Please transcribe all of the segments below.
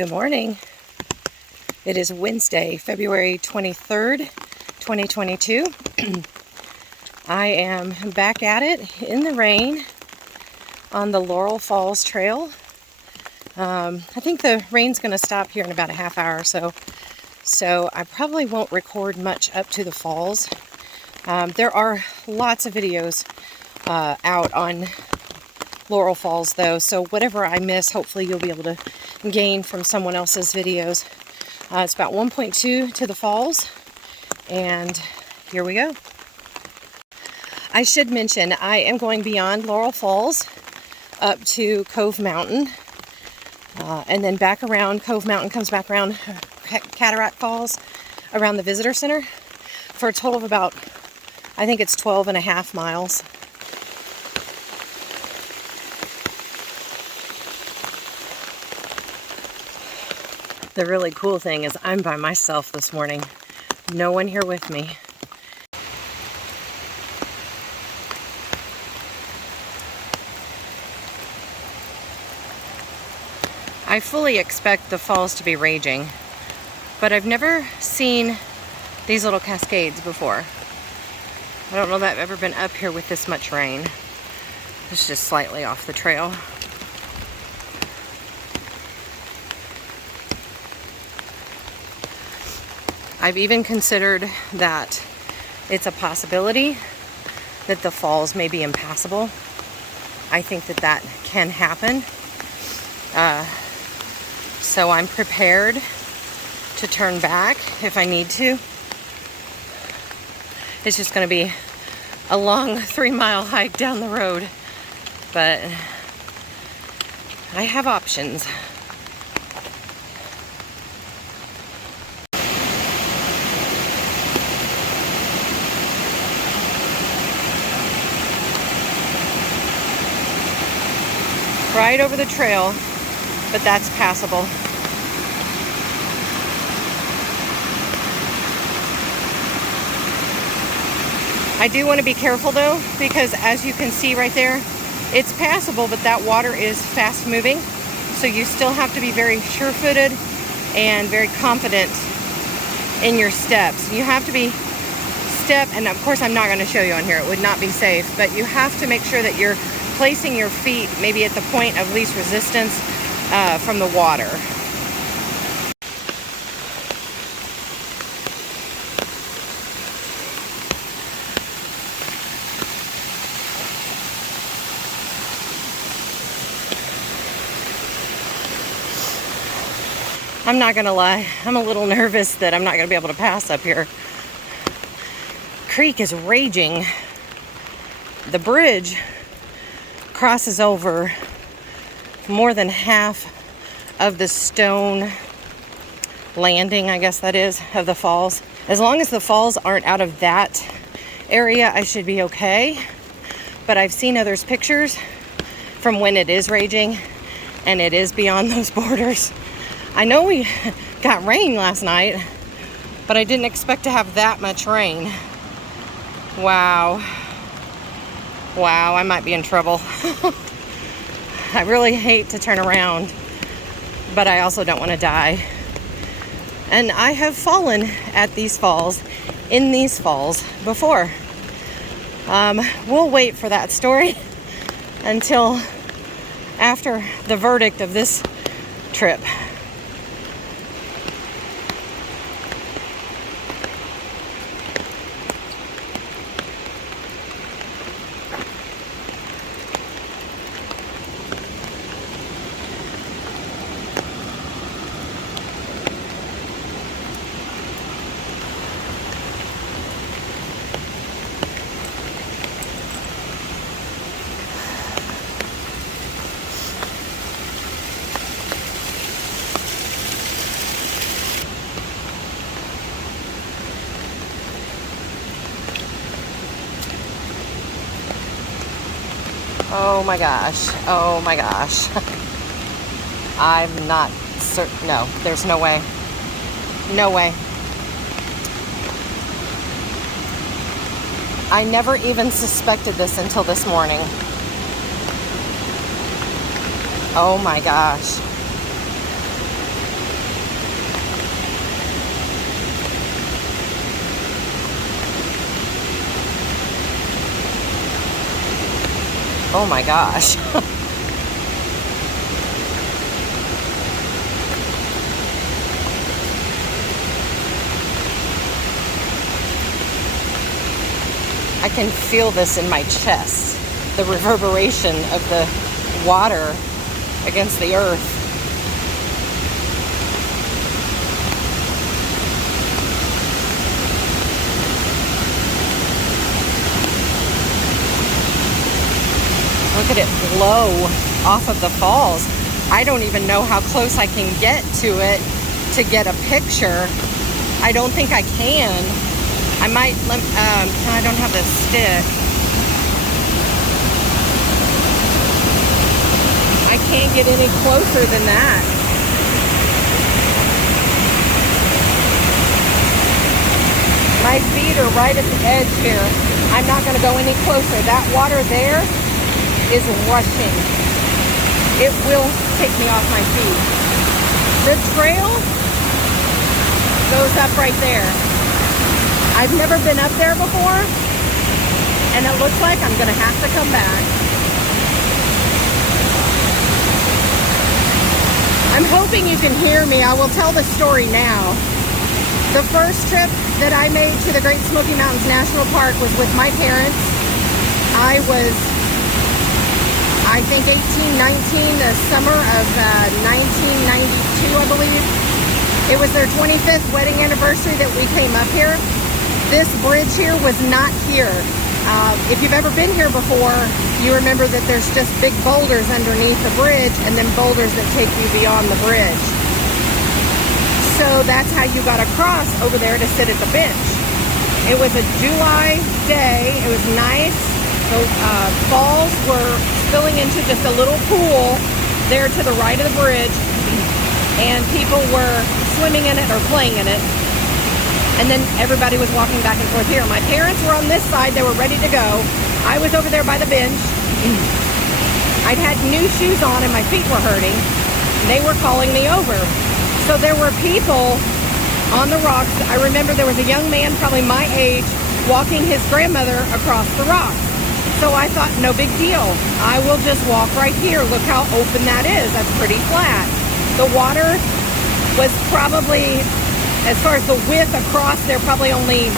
Good morning. It is Wednesday, February 23rd, 2022. I am back at it in the rain on the Laurel Falls trail. I think the rain's going to stop here in about a half hour or so I probably won't record much up to the falls. There are lots of videos out on Laurel Falls though, so whatever I miss, hopefully you'll be able to gain from someone else's videos. It's about 1.2 to the falls, and here we go. I should mention I am going beyond Laurel Falls up to Cove Mountain, and then back around Cove Mountain, comes back around Cataract Falls, around the visitor center, for a total of about, I think it's 12.5 miles. The really cool thing is I'm by myself this morning. No one here with me. I fully expect the falls to be raging, but I've never seen these little cascades before. I don't know that I've ever been up here with this much rain. It's just slightly off the trail. I've even considered that it's a possibility that the falls may be impassable. I think that that can happen. So I'm prepared to turn back if I need to. It's just going to be a long 3-mile hike down the road, but I have options. Right over the trail, but that's passable. I do want to be careful though, because as you can see right there, it's passable, but that water is fast moving. So you still have to be very sure-footed and very confident in your steps. You have to be and of course I'm not going to show you on here, it would not be safe, but you have to make sure that you're placing your feet maybe at the point of least resistance from the water. I'm not gonna lie, I'm a little nervous that I'm not gonna be able to pass up here. Creek is raging. The bridge crosses over more than half of the stone landing, I guess that is, of the falls. As long as the falls aren't out of that area, I should be okay. But I've seen others' pictures from when it is raging, and it is beyond those borders. I know we got rain last night, but I didn't expect to have that much rain. Wow. Wow, I might be in trouble. I really hate to turn around, but I also don't want to die. And I have fallen at these falls, in these falls, before. We'll wait for that story until after the verdict of this trip. Oh my gosh. Oh my gosh. I'm not certain. No, there's no way. No way. I never even suspected this until this morning. Oh my gosh. Oh my gosh. I can feel this in my chest, the reverberation of the water against the earth. Look at it blow off of the falls. I don't even know how close I can get to it to get a picture. I don't think I can. I might, I don't have the stick. I can't get any closer than that. My feet are right at the edge here. I'm not going to go any closer. That water there is rushing. It will take me off my feet. The trail goes up right there. I've never been up there before, and it looks like I'm gonna have to come back. I'm hoping you can hear me. I will tell the story now. The first trip that I made to the Great Smoky Mountains National Park was with my parents. I was, I think, 18, 19, the summer of 1992, I believe. It was their 25th wedding anniversary that we came up here. This bridge here was not here. If you've ever been here before, you remember that there's just big boulders underneath the bridge and then boulders that take you beyond the bridge. So that's how you got across over there to sit at the bench. It was a July day. It was nice. The falls were spilling into just a little pool there to the right of the bridge, and people were swimming in it or playing in it. And then everybody was walking back and forth here. My parents were on this side. They were ready to go. I was over there by the bench. I'd had new shoes on and my feet were hurting. They were calling me over. So there were people on the rocks. I remember there was a young man, probably my age, walking his grandmother across the rocks. So I thought, no big deal. I will just walk right here. Look how open that is. That's pretty flat. The water was probably, as far as the width across there, probably only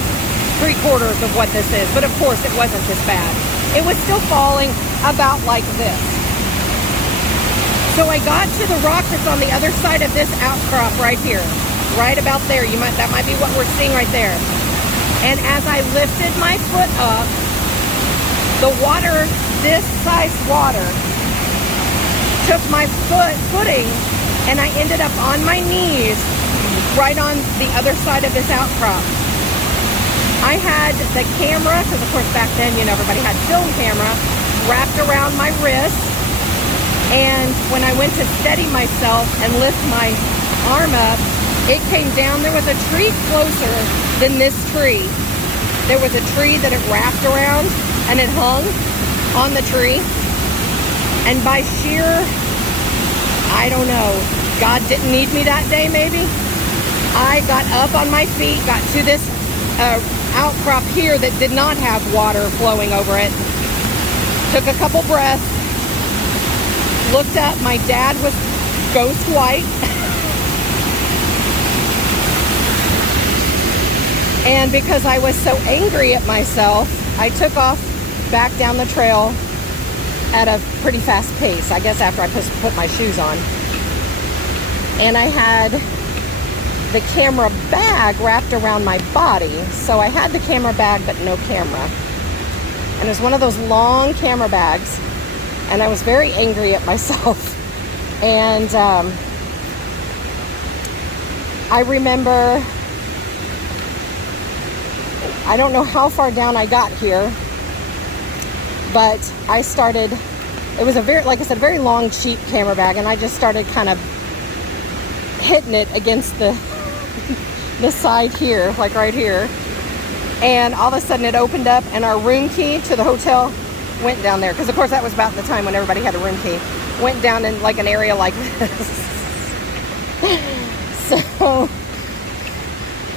3/4 of what this is. But of course, it wasn't this bad. It was still falling about like this. So I got to the rock that's on the other side of this outcrop right here. Right about there. That might be what we're seeing right there. And as I lifted my foot up, the water, this size water, took my footing, and I ended up on my knees right on the other side of this outcrop. I had the camera, because of course back then, everybody had film camera, wrapped around my wrist. And when I went to steady myself and lift my arm up, it came down. There was a tree closer than this tree. There was a tree that it wrapped around, and it hung on the tree. And by sheer, I don't know, God didn't need me that day maybe. I got up on my feet, got to this outcrop here that did not have water flowing over it. Took a couple breaths, looked up. My dad was ghost white. And because I was so angry at myself, I took off back down the trail at a pretty fast pace, I guess after I put my shoes on. And I had the camera bag wrapped around my body. So I had the camera bag, but no camera. And it was one of those long camera bags. And I was very angry at myself. And I remember, I don't know how far down I got here, but I started, it was a very, like I said, very long, cheap camera bag. And I just started kind of hitting it against the side here, like right here. And all of a sudden it opened up, and our room key to the hotel went down there. Because of course that was about the time when everybody had a room key. Went down in like an area like this. So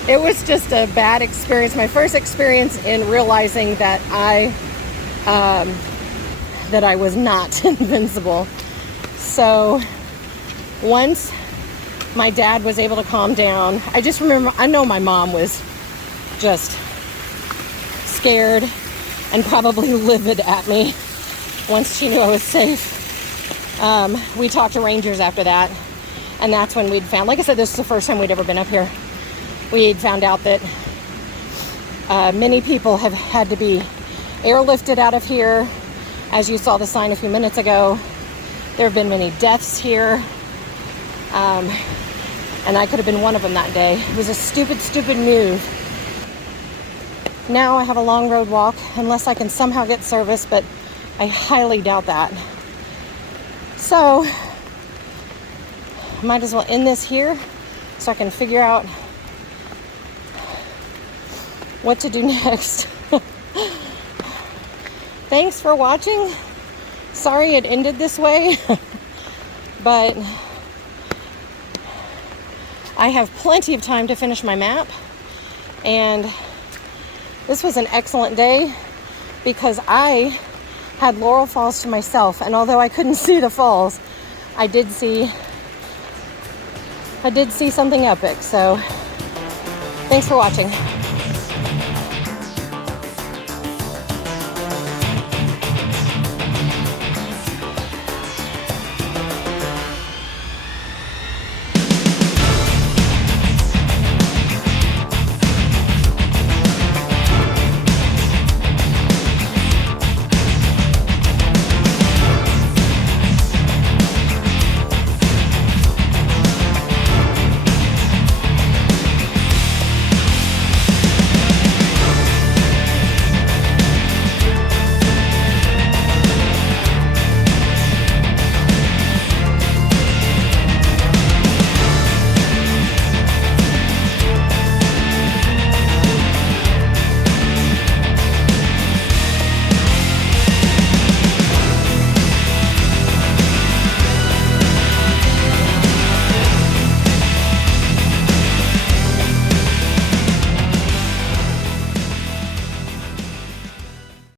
it was just a bad experience. My first experience in realizing that that I was not invincible. So once my dad was able to calm down, I just remember, I know my mom was just scared and probably livid at me once she knew I was safe. We talked to rangers after that, and that's when we'd found, like I said, this is the first time we'd ever been up here. We'd found out that many people have had to be airlifted out of here. As you saw the sign a few minutes ago, there have been many deaths here. And I could have been one of them that day. It was a stupid, stupid move. Now I have a long road walk, unless I can somehow get service, but I highly doubt that. So, might as well end this here so I can figure out what to do next. Thanks for watching. Sorry it ended this way, but I have plenty of time to finish my map, and this was an excellent day because I had Laurel Falls to myself, and although I couldn't see the falls, I did see something epic. So thanks for watching.